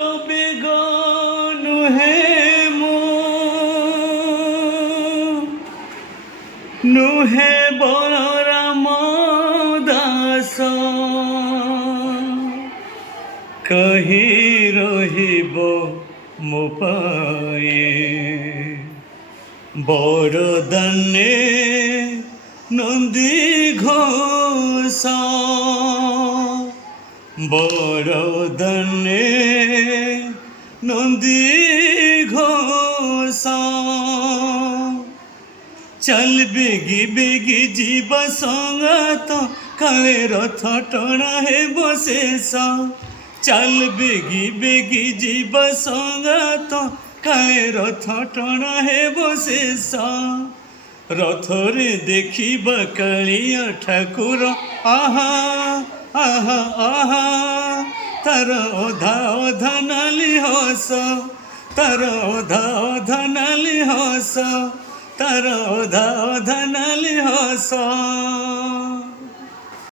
বেগানু হে নুহে বলরাম দাস কহি রহিব মো পায়ে বরদানে নন্দী ঘোষ বরদানে নন্দী ঘোষ चल बेगी बेगी जीव संगत काले रथ टणा है बशेष चल बेगी बेगी जीव संगत काले रथ टणा है बशेष रथरे देखिबा कालिया ठाकुर आहा आहा आहा तार अधा अधा नाली हस तार अधा अधा नाली हस तार अधा अधा नाली हस।